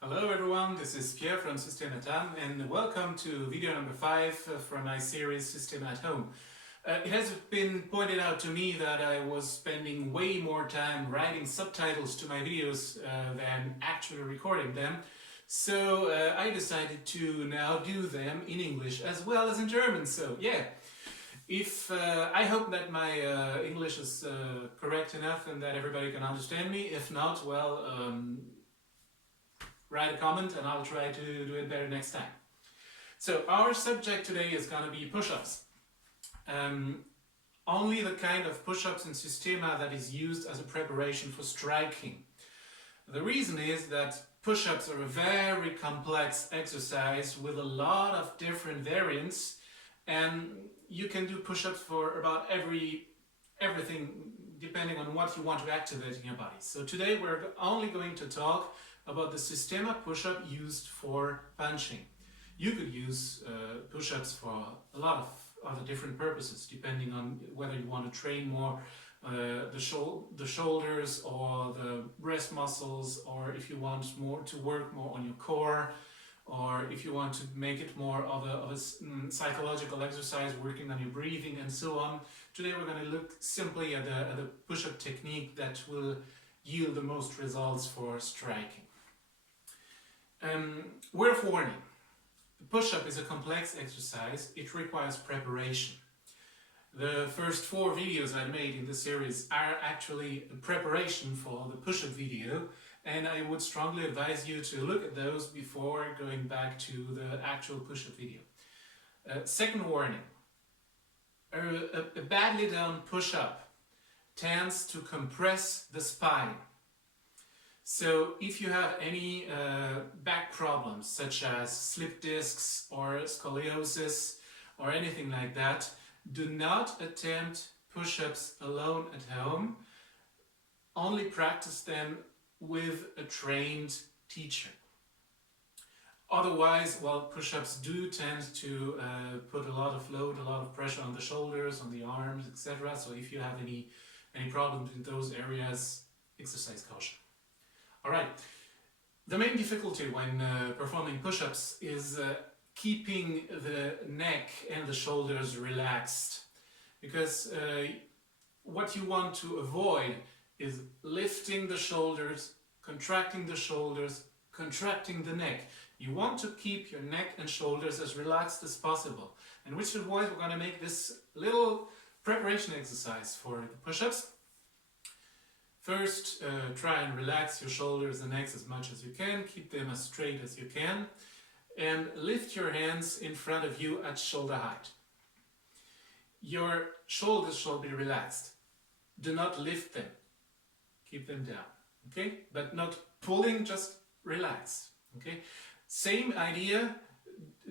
Hello everyone, this is Pierre from SystemaAtHome and welcome to video number 5 from my series SystemaAtHome. It has been pointed out to me that I was spending way more time writing subtitles to my videos than actually recording them. So I decided to now do them in English as well as in German. So yeah, I hope that my English is correct enough and that everybody can understand me. If not, well, write a comment and I'll try to do it better next time. So our subject today is going to be push-ups. Only the kind of push-ups in Systema that is used as a preparation for striking. The reason is that push-ups are a very complex exercise with a lot of different variants, and you can do push-ups for about everything depending on what you want to activate in your body. So today we're only going to talk about the Systema push-up used for punching. You could use push-ups for a lot of other different purposes, depending on whether you want to train more the shoulders or the breast muscles, or if you want to work more on your core, or if you want to make it more of a psychological exercise, working on your breathing and so on. Today we're going to look simply at the push-up technique that will yield the most results for striking. Word of warning. The push-up is a complex exercise. It requires preparation. The first 4 videos I made in this series are actually a preparation for the push-up video, and I would strongly advise you to look at those before going back to the actual push-up video. Second warning. A badly done push-up tends to compress the spine. So if you have any back problems such as slip discs or scoliosis or anything like that, do not attempt push-ups alone at home. Only practice them with a trained teacher. Otherwise, well, push-ups do tend to put a lot of load, a lot of pressure on the shoulders, on the arms, etc. So if you have any problems in those areas, exercise caution. Alright, the main difficulty when performing push-ups is keeping the neck and the shoulders relaxed, because what you want to avoid is lifting the shoulders, contracting the neck. You want to keep your neck and shoulders as relaxed as possible, and which is why we're going to make this little preparation exercise for the push-ups. First, try and relax your shoulders and necks as much as you can, keep them as straight as you can, and lift your hands in front of you at shoulder height. Your shoulders should be relaxed. Do not lift them, keep them down, okay? But not pulling, just relax, okay? Same idea,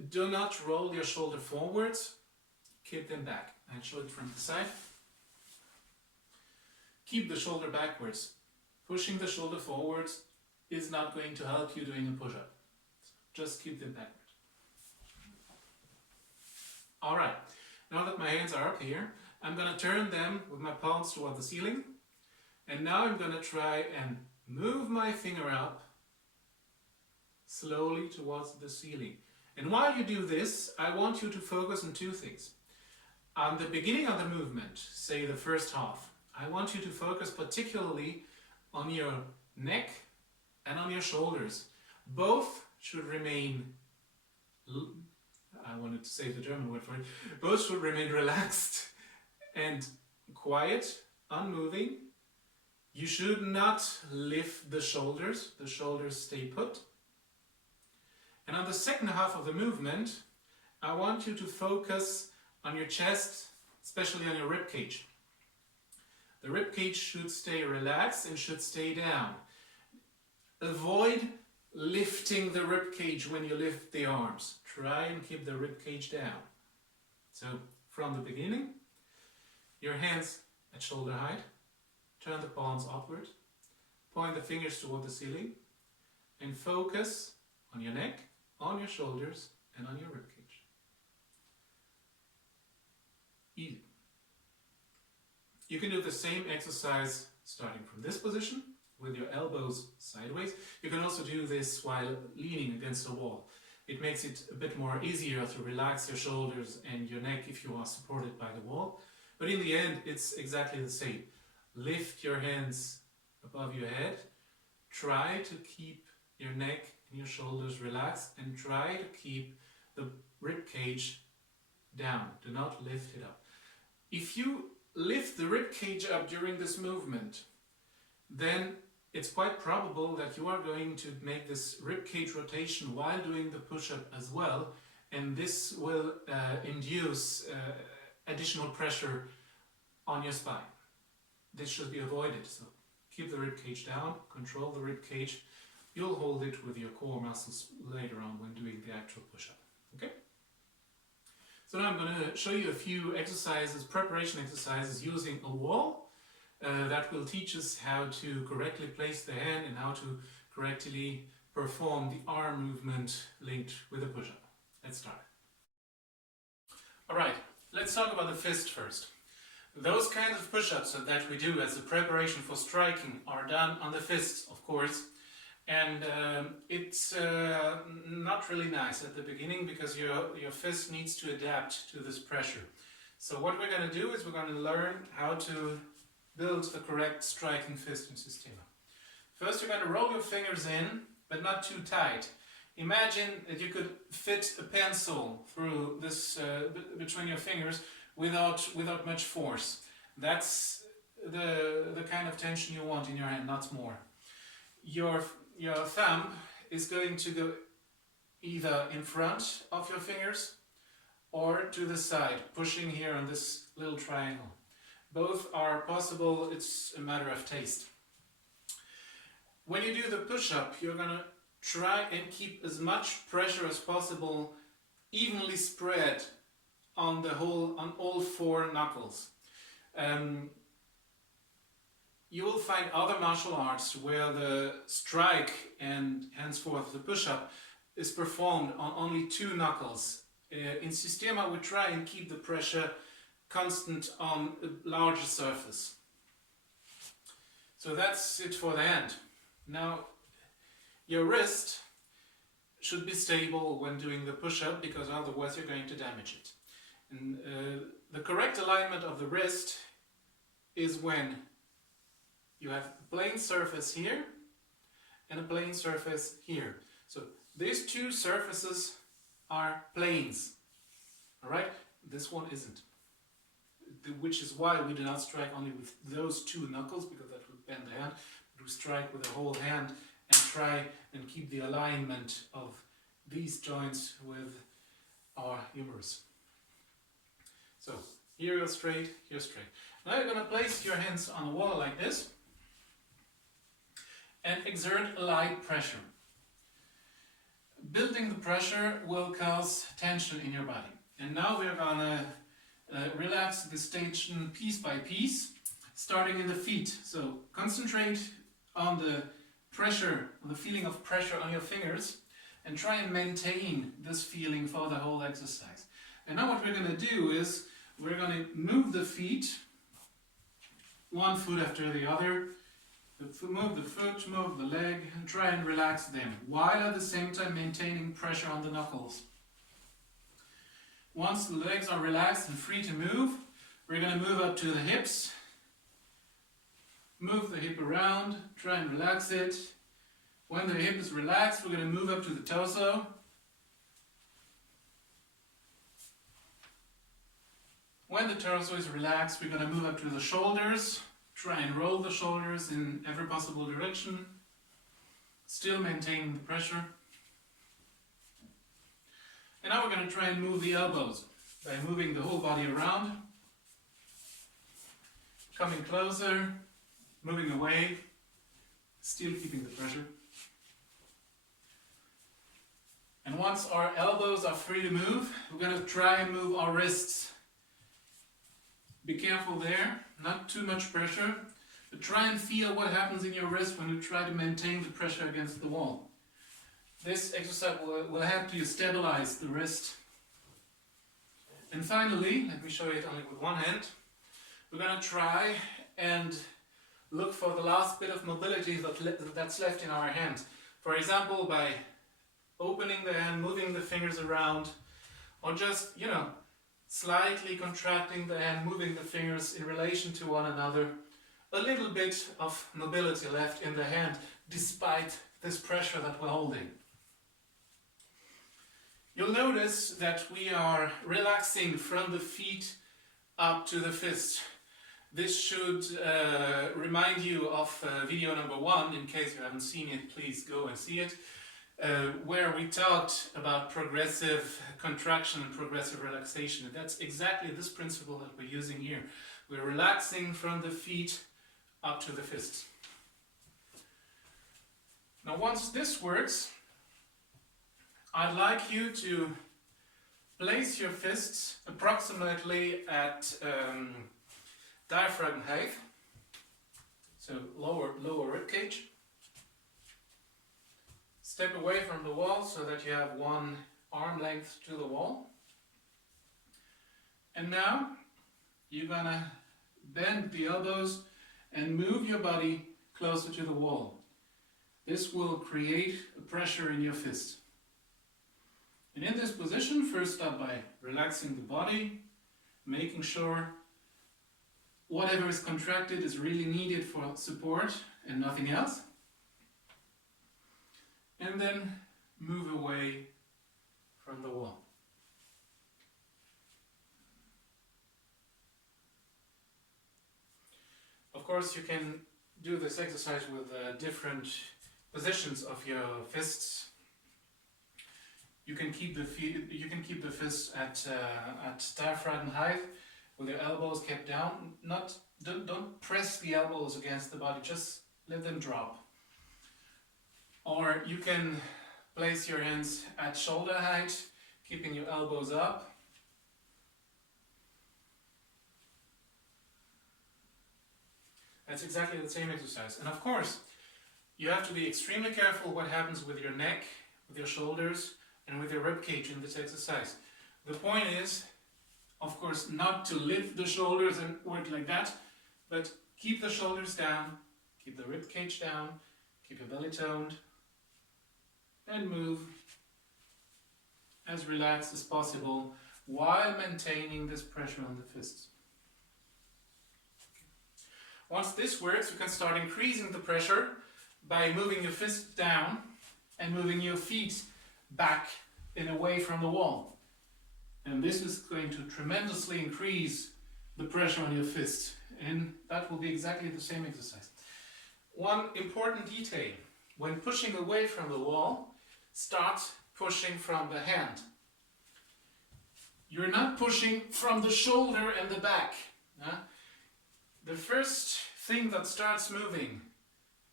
do not roll your shoulder forwards, keep them back. I'll show it from the side. Keep the shoulder backwards. Pushing the shoulder forwards is not going to help you doing a push-up. Just keep them backwards. Alright, now that my hands are up here, I'm going to turn them with my palms toward the ceiling. And now I'm going to try and move my finger up slowly towards the ceiling. And while you do this, I want you to focus on 2 things. On the beginning of the movement, say the first half, I want you to focus particularly on your neck and on your shoulders. Both should remain, I wanted to say the German word for it, both should remain relaxed and quiet, unmoving. You should not lift the shoulders stay put. And on the second half of the movement, I want you to focus on your chest, especially on your rib cage. The rib cage should stay relaxed and should stay down. Avoid lifting the rib cage when you lift the arms. Try and keep the rib cage down. So from the beginning, your hands at shoulder height, turn the palms upward, point the fingers toward the ceiling, and focus on your neck, on your shoulders, and on your rib cage. Easy. You can do the same exercise starting from this position with your elbows sideways. You can also do this while leaning against a wall. It makes it a bit more easier to relax your shoulders and your neck if you are supported by the wall. But in the end, it's exactly the same. Lift your hands above your head. Try to keep your neck and your shoulders relaxed, and try to keep the rib cage down. Do not lift it up. If you lift the rib cage up during this movement, then it's quite probable that you are going to make this rib cage rotation while doing the push-up as well, and this will induce additional pressure on your spine. This should be avoided. So keep the rib cage down, control the rib cage. You'll hold it with your core muscles later on when doing the actual push-up. Okay? So now I'm going to show you a few exercises, preparation exercises using a wall. That will teach us how to correctly place the hand and how to correctly perform the arm movement linked with a push-up. Let's start. Alright, let's talk about the fist first. Those kinds of push-ups that we do as a preparation for striking are done on the fists, of course. And it's not really nice at the beginning because your fist needs to adapt to this pressure. So what we're going to do is we're going to learn how to build a correct striking fist in Systema. First, you're going to roll your fingers in, but not too tight. Imagine that you could fit a pencil through this between your fingers without much force. That's the kind of tension you want in your hand, not more. Your thumb is going to go either in front of your fingers or to the side, pushing here on this little triangle. Both are possible, it's a matter of taste. When you do the push-up, you're going to try and keep as much pressure as possible evenly spread on all four knuckles. You will find other martial arts where the strike and henceforth the push-up is performed on only two knuckles. In Systema we try and keep the pressure constant on a larger surface. So that's it for the hand. Now your wrist should be stable when doing the push-up because otherwise you're going to damage it. And the correct alignment of the wrist is when you have a plain surface here and a plain surface here. So these two surfaces are planes. Alright? This one isn't. Which is why we do not strike only with those two knuckles, because that would bend the hand, but we strike with the whole hand and try and keep the alignment of these joints with our humerus. So here you're straight, here straight. Now you're going to place your hands on the wall like this and exert a light pressure. Building the pressure will cause tension in your body. And now we're going to relax this tension piece by piece, starting in the feet. So concentrate on the pressure, on the feeling of pressure on your fingers, and try and maintain this feeling for the whole exercise. And now what we're going to do is we're going to move the feet, one foot after the other, move the foot, move the leg, and try and relax them, while at the same time maintaining pressure on the knuckles. Once the legs are relaxed and free to move, we're going to move up to the hips. Move the hip around, try and relax it. When the hip is relaxed, we're going to move up to the torso. When the torso is relaxed, we're going to move up to the shoulders. Try and roll the shoulders in every possible direction, still maintaining the pressure. And now we're going to try and move the elbows by moving the whole body around, coming closer, moving away, still keeping the pressure. And once our elbows are free to move, we're going to try and move our wrists. Be careful there, not too much pressure, but try and feel what happens in your wrist when you try to maintain the pressure against the wall. This exercise will help you stabilize the wrist. And finally, let me show you it only with one hand. We're going to try and look for the last bit of mobility that's left in our hand. For example, by opening the hand, moving the fingers around, or just, slightly contracting the hand, moving the fingers in relation to one another. A little bit of mobility left in the hand, despite this pressure that we're holding. You'll notice that we are relaxing from the feet up to the fist. This should remind you of video number 1. In case you haven't seen it, please go and see it, where we talked about progressive contraction and progressive relaxation. And that's exactly this principle that we're using here. We're relaxing from the feet up to the fists. Now, once this works, I'd like you to place your fists approximately at diaphragm height, so lower rib cage. Step away from the wall so that you have one arm length to the wall. And now you're gonna bend the elbows and move your body closer to the wall. This will create a pressure in your fist. And in this position, first start by relaxing the body, making sure whatever is contracted is really needed for support and nothing else. And then move away from the wall. Of course, you can do this exercise with different positions of your fists. You can keep the fists at diaphragm height with your elbows kept down. Don't press the elbows against the body, just let them drop. Or you can place your hands at shoulder height, keeping your elbows up. That's exactly the same exercise. And of course, you have to be extremely careful what happens with your neck, with your shoulders, and with your rib cage in this exercise. The point is, of course, not to lift the shoulders and work like that, but keep the shoulders down, keep the rib cage down, keep your belly toned, and move as relaxed as possible while maintaining this pressure on the fists. Once this works, you can start increasing the pressure by moving your fists down and moving your feet back and away from the wall. And this is going to tremendously increase the pressure on your fist. And that will be exactly the same exercise. One important detail: when pushing away from the wall, start pushing from the hand. You're not pushing from the shoulder and the back. The first thing that starts moving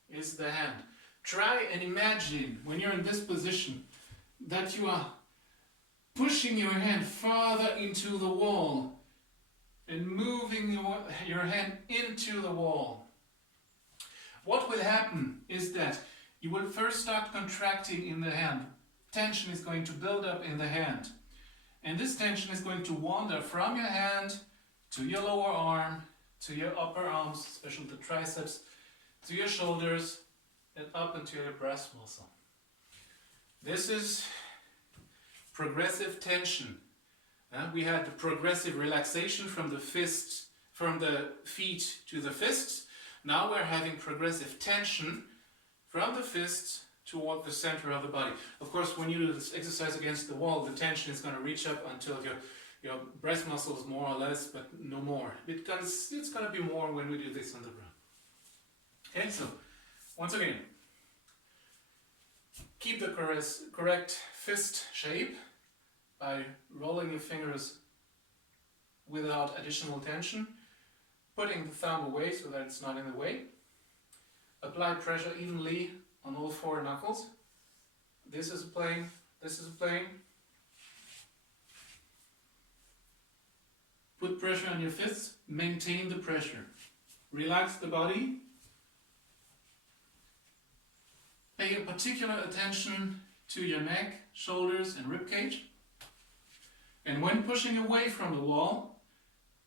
is the hand. Try and imagine, when you're in this position, that you are pushing your hand farther into the wall and moving your hand into the wall. What will happen is that you will first start contracting in the hand. Tension is going to build up in the hand. And this tension is going to wander from your hand to your lower arm, to your upper arms, especially the triceps, to your shoulders, and up into your breast muscle. This is progressive tension. We had the progressive relaxation from the feet to the fists. Now we're having progressive tension from the fists toward the center of the body. Of course, when you do this exercise against the wall, the tension is going to reach up until your breast muscles more or less, but no more. It's going to be more when we do this on the ground. Okay, so once again, keep the correct fist shape by rolling your fingers without additional tension, putting the thumb away so that it's not in the way. Apply pressure evenly on all four knuckles. This is a plane, this is a plane. Put pressure on your fists, maintain the pressure. Relax the body. Pay particular attention to your neck, shoulders and rib cage. And when pushing away from the wall,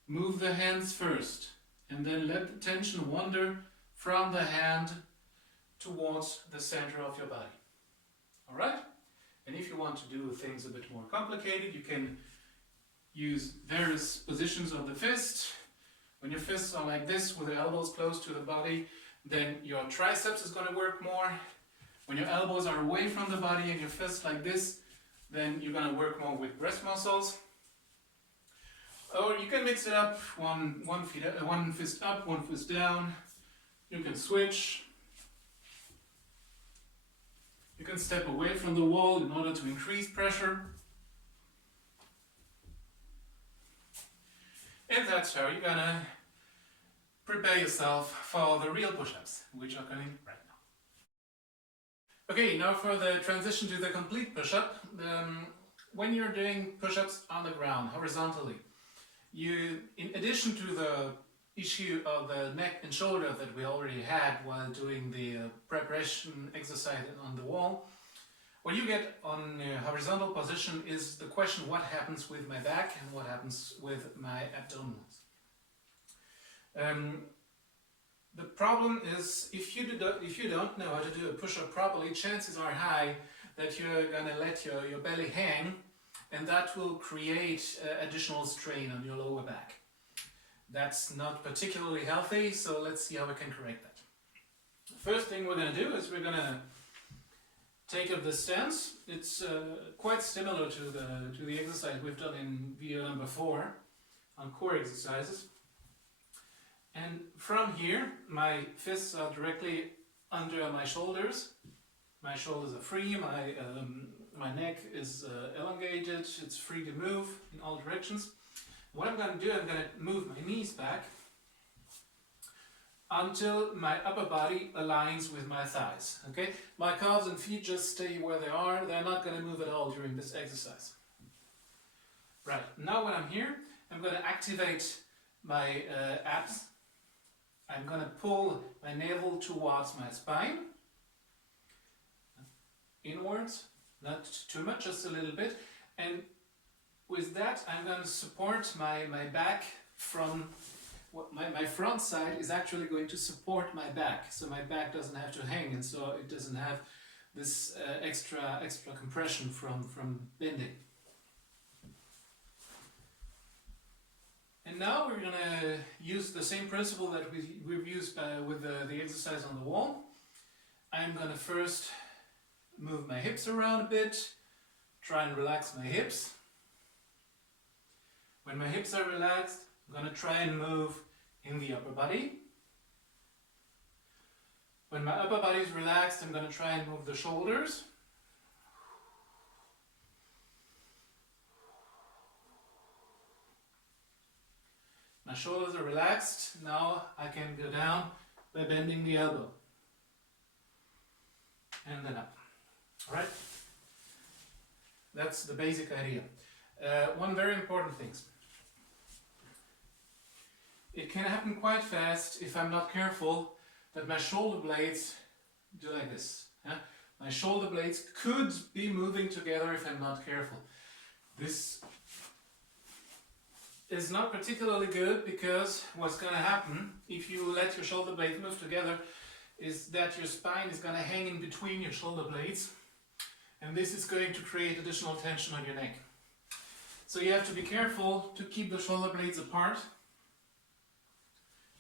move the hands first and then let the tension wander from the hand towards the center of your body. Alright? And if you want to do things a bit more complicated, you can use various positions of the fist. When your fists are like this with the elbows close to the body, then your triceps is going to work more. When your elbows are away from the body and your fists like this, then you're going to work more with breast muscles. Or you can mix it up, one fist up, one fist down. You can switch. You can step away from the wall in order to increase pressure. And that's how you're gonna prepare yourself for the real push-ups, which are coming right now. Okay, now for the transition to the complete push-up. When you're doing push-ups on the ground, horizontally, you, in addition to the issue of the neck and shoulder that we already had while doing the preparation exercise on the wall, what you get on a horizontal position is the question, what happens with my back and what happens with my abdominals. The problem is, if you don't know how to do a push-up properly, chances are high that you're gonna let your belly hang, and that will create additional strain on your lower back. That's not particularly healthy, so let's see how we can correct that. The first thing we're going to do is we're going to take up the stance. It's quite similar to the exercise we've done in video number 4 on core exercises. And from here, my fists are directly under my shoulders. My shoulders are free, my neck is elongated, it's free to move in all directions. What I'm going to do, I'm going to move my knees back until my upper body aligns with my thighs. Okay, my calves and feet just stay where they are. They're not going to move at all during this exercise. Right, now when I'm here, I'm going to activate my abs. I'm going to pull my navel towards my spine, inwards, not too much, just a little bit. And with that, I'm going to support my back from, my front side is actually going to support my back, so my back doesn't have to hang, and so it doesn't have this extra compression from bending. And now we're going to use the same principle that we've used with the exercise on the wall. I'm going to first move my hips around a bit, try and relax my hips. When my hips are relaxed, I'm going to try and move in the upper body. When my upper body is relaxed, I'm going to try and move the shoulders. My shoulders are relaxed. Now I can go down by bending the elbow. And then up. Alright? That's the basic idea. One very important thing. It can happen quite fast if I'm not careful that my shoulder blades do like this. Yeah? My shoulder blades could be moving together if I'm not careful. This is not particularly good, because what's going to happen if you let your shoulder blades move together is that your spine is going to hang in between your shoulder blades, and this is going to create additional tension on your neck. So you have to be careful to keep the shoulder blades apart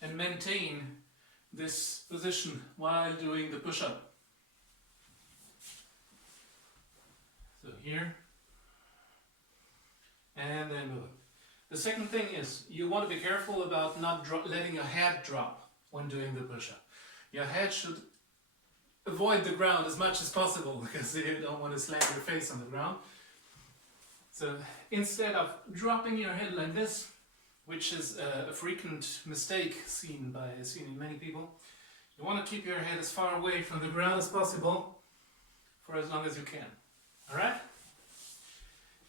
and maintain this position while doing the push-up. So here, and then move. The second thing is, you want to be careful about not letting your head drop when doing the push-up. Your head should avoid the ground as much as possible, because you don't want to slam your face on the ground. So instead of dropping your head like this, which is a frequent mistake seen in many people, you want to keep your head as far away from the ground as possible for as long as you can. Alright?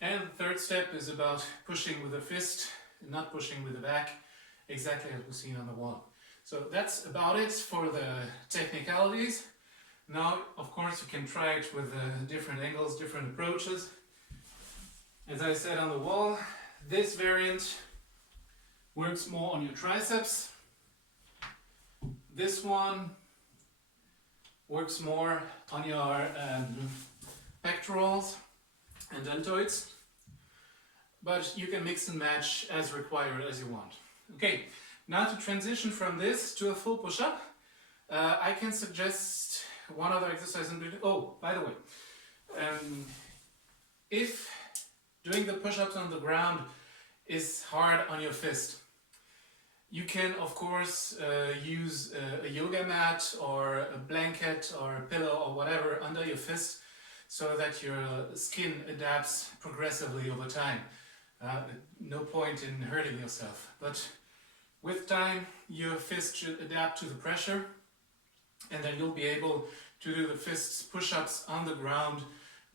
And the third step is about pushing with the fist, and not pushing with the back, exactly as we've seen on the wall. So that's about it for the technicalities. Now, of course, you can try it with different angles, different approaches. As I said on the wall, this variant works more on your triceps. This one works more on your pectorals and deltoids, but you can mix and match as required as you want. Okay, now to transition from this to a full push-up, I can suggest one other exercise. Oh, by the way, if doing the push-ups on the ground is hard on your fist, you can of course use a yoga mat or a blanket or a pillow or whatever under your fist so that your skin adapts progressively over time. No point in hurting yourself, but with time your fist should adapt to the pressure, and then you'll be able to do the fists push-ups on the ground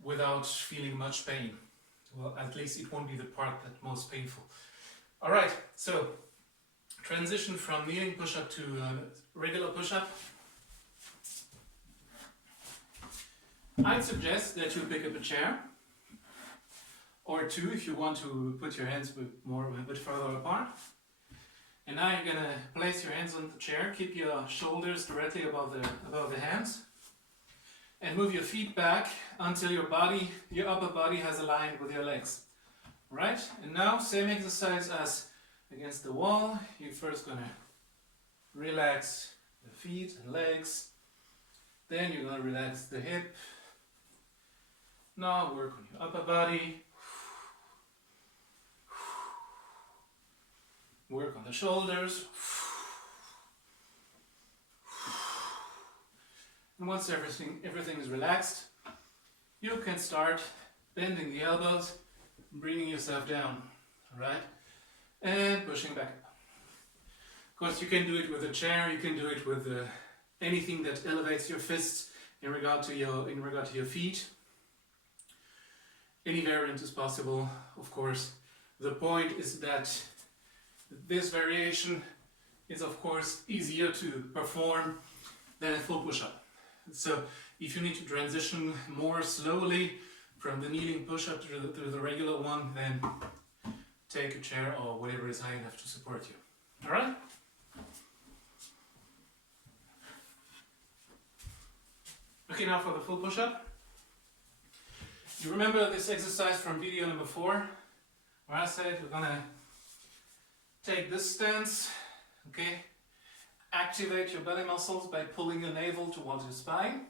without feeling much pain. Well, at least it won't be the part that's most painful. Alright, so transition from kneeling push-up to regular push-up. I'd suggest that you pick up a chair or two if you want to put your hands a bit further apart. And now you're gonna place your hands on the chair, keep your shoulders directly above the hands, and move your feet back until your upper body has aligned with your legs. Right? And now same exercise as against the wall. You're first gonna relax the feet and legs, then you're gonna relax the hip. Now work on your upper body. Work on the shoulders. And once everything is relaxed, you can start bending the elbows, bringing yourself down, alright? And pushing back up. Of course, you can do it with a chair, you can do it with anything that elevates your fists in regard to your feet. Any variant is possible, of course. The point is that this variation is of course easier to perform than a full push-up. So if you need to transition more slowly from the kneeling push-up to the regular one, then take a chair or whatever is high enough to support you. Alright? Okay, now for the full push-up. You remember this exercise from video number 4, where I said we're gonna take this stance, okay? Activate your belly muscles by pulling your navel towards your spine.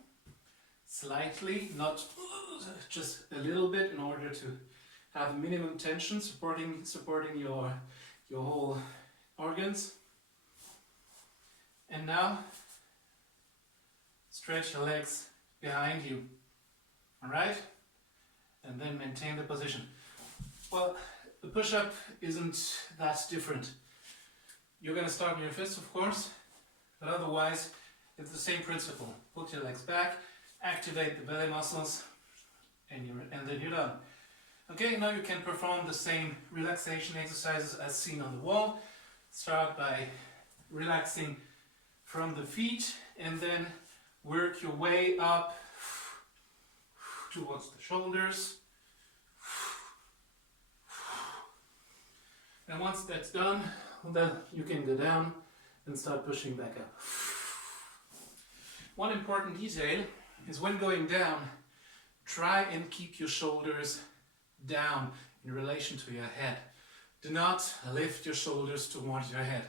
Slightly, not just a little bit, in order to have minimum tension, supporting your whole organs. And now, stretch your legs behind you, alright? And then maintain the position. Well, the push-up isn't that different. You're going to start with your fists, of course, but otherwise it's the same principle. Put your legs back, activate the belly muscles, and then you're done. Okay, now you can perform the same relaxation exercises as seen on the wall. Start by relaxing from the feet and then work your way up towards the shoulders. And once that's done, then you can go down and start pushing back up. One important detail is when going down, try and keep your shoulders down in relation to your head. Do not lift your shoulders towards your head.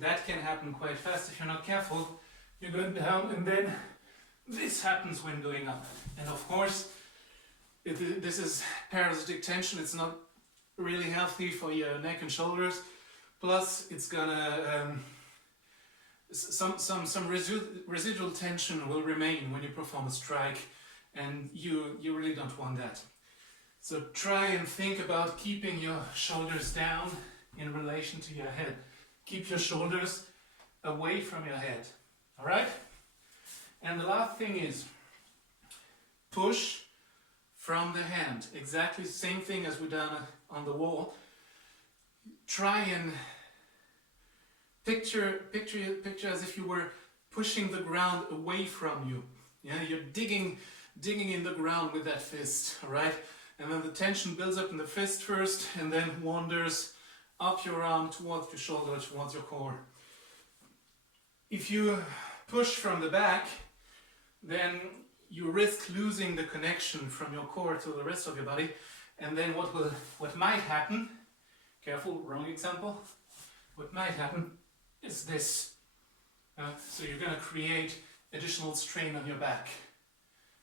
That can happen quite fast if you're not careful. You're going down and then this happens when going up. And of course, this is parasitic tension. It's not really healthy for your neck and shoulders. Plus, it's gonna some residual tension will remain when you perform a strike, and you really don't want that. So try and think about keeping your shoulders down in relation to your head. Keep your shoulders away from your head. All right? And the last thing is push from the hand. Exactly the same thing as we done on the wall. Try and picture as if you were pushing the ground away from you. Yeah, you're digging in the ground with that fist, all right? And then the tension builds up in the fist first and then wanders up your arm towards your shoulder, towards your core. If you push from the back, then you risk losing the connection from your core to the rest of your body, and then what might happen, careful, wrong example, what might happen is this. So you're going to create additional strain on your back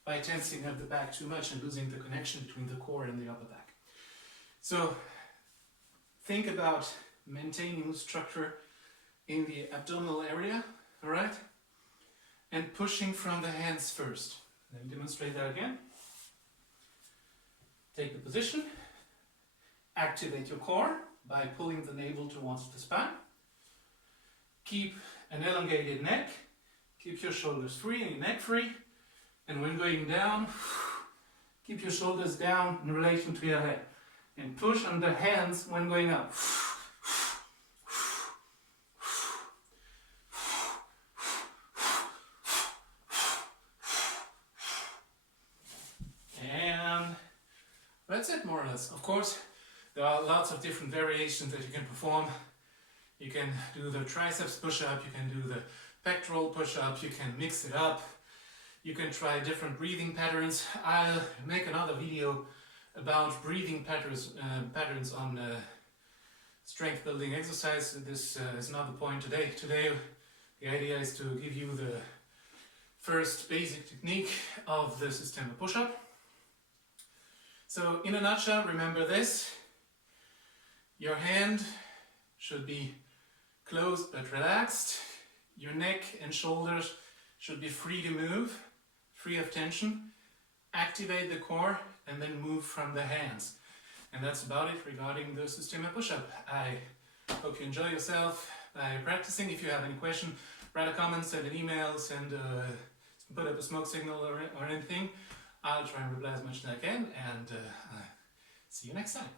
by tensing up the back too much and losing the connection between the core and the upper back. So think about maintaining structure in the abdominal area, all right? And pushing from the hands first. Let me demonstrate that again. Take the position, activate your core by pulling the navel towards the spine. Keep an elongated neck, keep your shoulders free and your neck free, and when going down, keep your shoulders down in relation to your head, and push on the hands when going up. And that's it, more or less. Of course, there are lots of different variations that you can perform. You can do the triceps push-up, you can do the pectoral push-up, you can mix it up, you can try different breathing patterns. I'll make another video about breathing patterns on strength building exercise. This is not the point today. Today the idea is to give you the first basic technique of the Systema push-up. So in a nutshell, remember this: your hand should be closed but relaxed. Your neck and shoulders should be free to move, free of tension. Activate the core and then move from the hands. And that's about it regarding the Systema push-up. I hope you enjoy yourself by practicing. If you have any question, write a comment, send an email, put up a smoke signal or anything. I'll try and reply as much as I can, and see you next time.